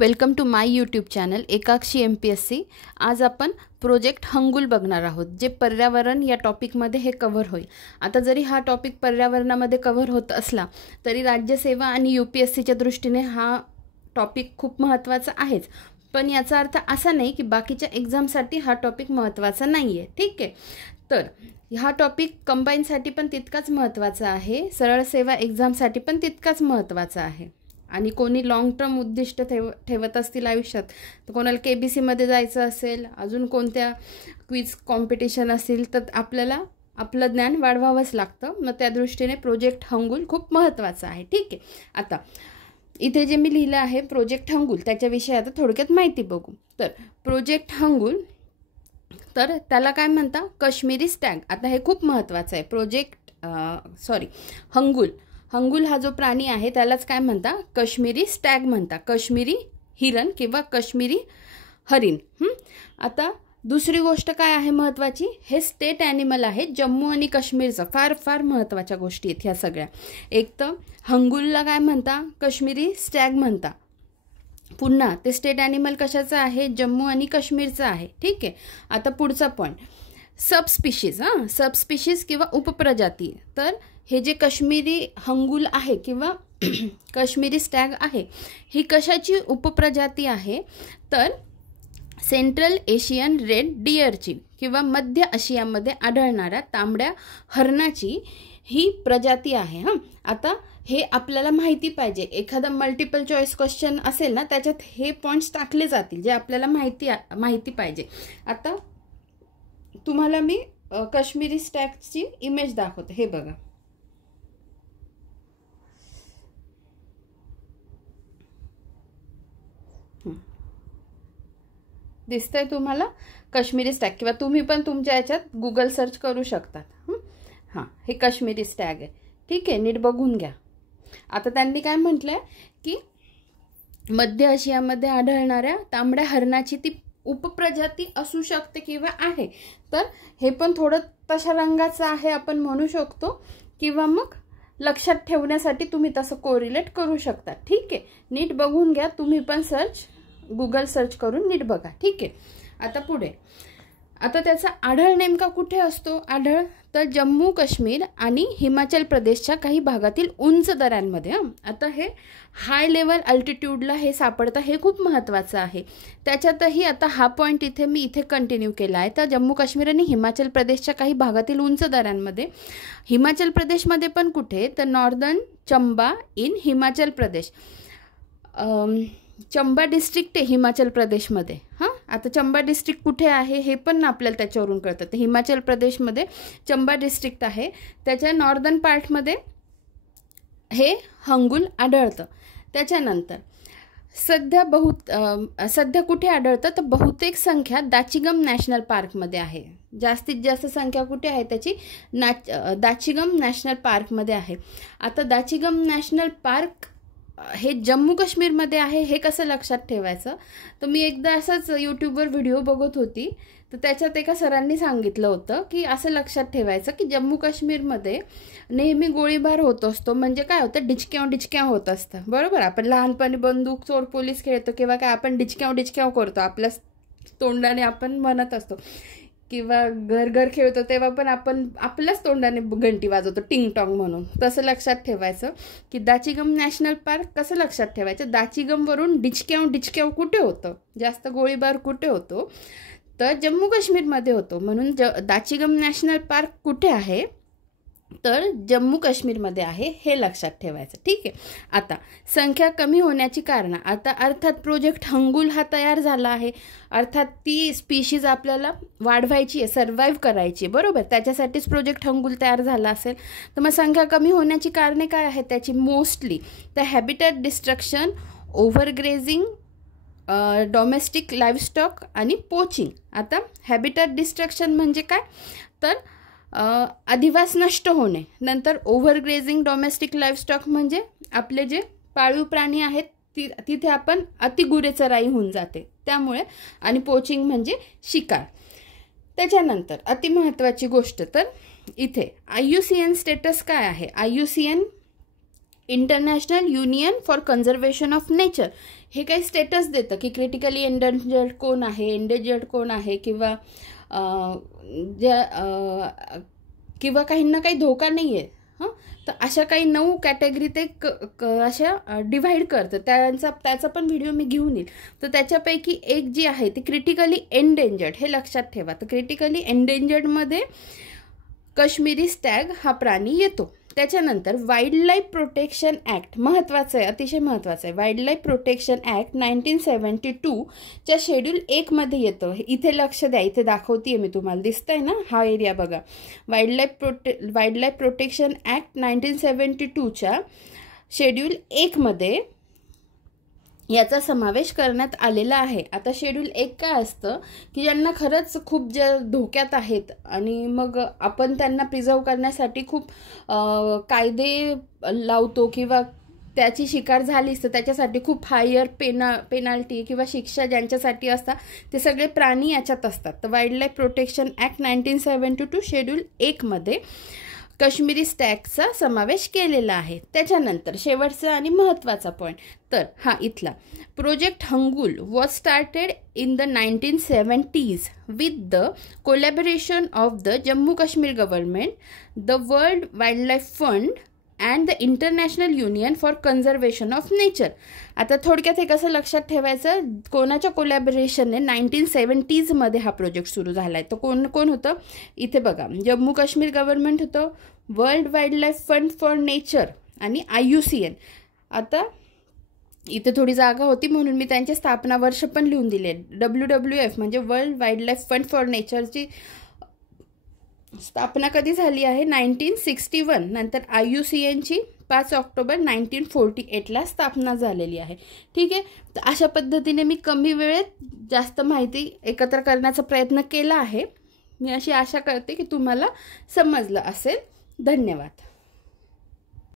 Welcome to my YouTube channel Ekakshi MPSC। आज आपण project hangul बघणार आहोत, जे पर्यावरण या टॉपिकमध्ये हे कव्हर होईल। आता जरी हा टॉपिक पर्यावरणामध्ये कव्हर होत असला तरी राज्यसेवा आणि UPSCच्या दृष्टीने हा टॉपिक खूप महत्त्वाचा आहेच, पण याचा अर्थ असा नाही की बाकीच्या एक्झामसाठी हा टॉपिक महत्त्वाचा नाही आहे। ठीक आहे, तर हा टॉपिक कंबाईनसाठी पण तितकाच महत्त्वाचा आहे, सरळ सेवा एक्झामसाठी पण तितकाच महत्त्वाचा आहे। आणि कोणी लॉंग टर्म उद्दिष्ट ठेवत असतील आयुष्यात, तर कोणाला KBC मध्ये जायचं असेल, अजून कोणत्या क्विज कॉम्पिटिशन असेल, तर आपल्याला आपलं ज्ञान वाढवावंच लागतं। मग त्या दृष्टीने प्रोजेक्ट हंगुल खूप महत्त्वाचा आहे। ठीक आहे, आता इथे जे मी लिहिलं आहे प्रोजेक्ट हंगुल, त्याच्याविषयी आता थोडक्यात माहिती बघू। तर प्रोजेक्ट हंगुल, तर त्याला काय म्हणता, काश्मीरी स्टॅग। आता हे खूप महत्त्वाचं आहे। हंगुल, हंगुल हा जो प्राणी आहे त्यालाच काय म्हणता, काश्मीरी स्टॅग म्हणता, काश्मीरी हिरण किंवा काश्मीरी हरिण। आता दुसरी गोष्ट काय आहे महत्त्वाची, हे स्टेट ॲनिमल आहे जम्मू आणि काश्मीरचं। फार फार महत्त्वाच्या गोष्टी आहेत ह्या सगळ्या। एक तर हंगुलला काय म्हणता, काश्मीरी स्टॅग म्हणता। पुन्हा ते स्टेट ॲनिमल कशाचं आहे, जम्मू आणि काश्मीरचं आहे। ठीक आहे, आता पुढचा पॉईंट, सबस्पीशीज। सबस्पीशीज किंवा उपप्रजाती। तर हे जे काश्मीरी हंगुल आहे किंवा काश्मीरी स्टॅग आहे, ही कशाची उपप्रजाती आहे, तर सेंट्रल एशियन रेड डिअरची किंवा मध्य आशियामध्ये आढळणाऱ्या तांबड्या हरणाची ही प्रजाती आहे। आता हे आपल्याला माहिती पाहिजे, एखादा मल्टिपल चॉईस क्वेश्चन असेल ना, त्याच्यात हे पॉईंट्स टाकले जातील जे आपल्याला माहिती पाहिजे। आता तुम्हाला मी काश्मीरी स्टॅगची इमेज दाखवते, हे बघा। दिसतंय तुम्हाला काश्मीरी स्टॅग, किंवा तुम्ही पण तुमच्या याच्यात गुगल सर्च करू शकतात। हे काश्मीरी स्टॅग आहे। ठीक आहे, नीट बघून घ्या। आता त्यांनी काय म्हटलंय की मध्य आशियामध्ये आढळणाऱ्या तांबड्या हरणाची ती उपप्रजाती असू शकते किंवा आहे, तर हे पण थोडं तशा रंगाचं आहे आपण म्हणू शकतो, किंवा मग लक्षात ठेवण्यासाठी तुम्ही तसं कोरिलेट करू शकता। ठीक आहे, नीट बघून घ्या, तुम्ही पण गुगल सर्च करून नीट बघा। ठीक आहे, आता पुढे, आता त्याचा आढळ नेमका कुठे असतो, आढळ तर जम्मू काश्मीर आणि हिमाचल प्रदेशच्या काही भागातील उंच दऱ्यांमध्ये। आता हे हाय लेवल अल्टिट्यूडला हे सापडतं, हे खूप महत्त्वाचं आहे। त्याच्यातही आता हा पॉईंट मी इथे कंटिन्यू केला आहे। तर जम्मू काश्मीर आणि हिमाचल प्रदेशच्या काही भागातील उंच दऱ्यांमध्ये, हिमाचल प्रदेशमध्ये पण कुठे, तर northern Chamba in Himachal Pradesh, Chamba district आहे हिमाचल प्रदेशमध्ये। आता चंबा डिस्ट्रिक्ट कुठे आहे हे पण आपल्याला त्याच्यावरून कळतं। तर हिमाचल प्रदेशमध्ये चंबा डिस्ट्रिक्ट आहे, त्याच्या नॉर्दर्न पार्टमध्ये हे हंगुल आढळतं। त्याच्यानंतर सध्या कुठे आढळतं, तर बहुतेक संख्या दाचिगम नॅशनल पार्कमध्ये आहे। जास्तीत जास्त संख्या कुठे आहे त्याची, दाचिगम नॅशनल पार्कमध्ये आहे। आता दाचिगम नॅशनल पार्क हे जम्मू काश्मीरमध्ये आहे, हे कसं लक्षात ठेवायचं, तर मी एकदा असंच यूट्यूबवर व्हिडिओ बघत होती, तर त्याच्यात एका सरांनी सांगितलं होतं की असं लक्षात ठेवायचं की जम्मू काश्मीरमध्ये नेहमी गोळीबार होत असतो। म्हणजे काय होतं, डिचक्याव होत असतं, बरोबर। आपण लहानपणी बंदूक चोर पोलीस खेळतो किंवा काय, आपण डिचक्याव करतो, आपल्या तोंडाने आपण म्हणत असतो, किंवा घर खेळतो तेव्हा पण आपण आपल्याच तोंडाने घंटी वाजवतो, टिंग टॉंग म्हणून। तसं लक्षात ठेवायचं की दाचिगम नॅशनल पार्क कसं लक्षात ठेवायचं, दाचिगमवरून डिचक्याव कुठे होतं, जास्त गोळीबार कुठे होतो, तर जम्मू काश्मीरमध्ये होतो। म्हणून दाचिगम नॅशनल पार्क कुठे आहे, तर जम्मू काश्मीरमध्ये आहे, हे लक्षात ठेवायचं। ठीक आहे, आता संख्या कमी होण्याची कारणं, आता अर्थात प्रोजेक्ट हंगुल हा तयार झाला आहे, अर्थात ती स्पीशीज आपल्याला वाढवायची आहे, सर्व्हाइव्ह करायची, बरोबर। त्याच्यासाठीच प्रोजेक्ट हंगुल तयार झाला असेल। तर मग संख्या कमी होण्याची कारणे काय आहेत त्याची, मोस्टली तर हॅबिटॅट डिस्ट्रक्शन, ओव्हरग्रेझिंग, डोमेस्टिक लाईव्हस्टॉक आणि पोचिंग। आता हॅबिटॅट डिस्ट्रक्शन म्हणजे काय, तर अधिवास नष्ट होणे, नंतर ओव्हरग्रेझिंग डोमेस्टिक लाईव्हस्टॉक म्हणजे आपले जे पाळीव प्राणी आहेत तिथे आपण अतिगुरे चराई होऊन जाते त्यामुळे, आणि पोचिंग म्हणजे शिकार। त्याच्यानंतर अतिमहत्त्वाची गोष्ट, तर इथे IUCN स्टेटस काय आहे, IUCN international union for conservation of nature हे काही स्टेटस देतं की क्रिटिकली एंडेंजर्ड कोण आहे, एंडेंजर्ड कोण आहे, किंवा किंवा काहींना काही धोका नाही आहे. तर अशा काही 9 कॅटेगरी ते अशा डिव्हाइड करतं. त्याचा पण व्हिडिओ मी घेऊन येईल. तर त्याच्यापैकी एक जी आहे ती क्रिटिकली एंडेंजर्ड, हे लक्षात ठेवा. तर क्रिटिकली एंडेंजर्डमध्ये काश्मीरी स्टॅग हा प्राणी येतो. त्याच्यानंतर वाईल्ड लाईफ प्रोटेक्शन ॲक्ट, महत्त्वाचं आहे, अतिशय महत्त्वाचं आहे. वाईल्ड लाईफ प्रोटेक्शन ॲक्ट 1972च्या शेड्यूल 1मध्ये येतं. इथे लक्ष द्या, इथे दाखवते मी तुम्हाला, दिसतंय ना हा एरिया बघा. वाईल्ड लाईफ प्रोटेक्शन ॲक्ट 1972च्या शेड्यूल 1मध्ये याचा समावेश करण्यात आलेला आहे. आता शेड्यूल 1 काय असतं की ज्यांना खरंच खूप धोक्यात आहेत आणि मग आपण त्यांना प्रिझर्व करण्यासाठी खूप कायदे लावतो किंवा त्याची शिकार झालीच तर त्याच्यासाठी खूप हायर पेनाल्टी किंवा शिक्षा ज्यांच्यासाठी असतात ते सगळे प्राणी याच्यात असतात. तर wildlife protection act 1972 schedule 1मध्ये काश्मीरी स्टॅगचा समावेश केलेला आहे. त्याच्यानंतर शेवटचा आणि महत्त्वाचा पॉईंट, तर हा इथला project hangul was started in the 1970s with the collaboration of the Jammu Kashmir government, the world wildlife fund and the international union for conservation of nature. आता थोडक्यात हे कसं लक्षात ठेवायचं, कोणाच्या कोलॅबोरेशनने 1970sमध्ये हा प्रोजेक्ट सुरू झाला आहे. तर कोण होतं इथे बघा, जम्मू काश्मीर गव्हर्नमेंट होतं, world wildlife fund for nature आणि IUCN. आता इथे थोडी जागा होती म्हणून मी त्यांचे स्थापना वर्ष पण लिहून दिले. WWF म्हणजे world wildlife fund for नेचरची स्थापना कधी झाली आहे, 1961. नंतर IUCNची 5 ऑक्टोबर 1948ला स्थापना झालेली आहे. ठीक आहे. तर अशा पद्धतीने मी कमी वेळेत जास्त माहिती एकत्र करण्याचा प्रयत्न केला आहे. मी अशी आशा करते की तुम्हाला समजलं असेल. धन्यवाद.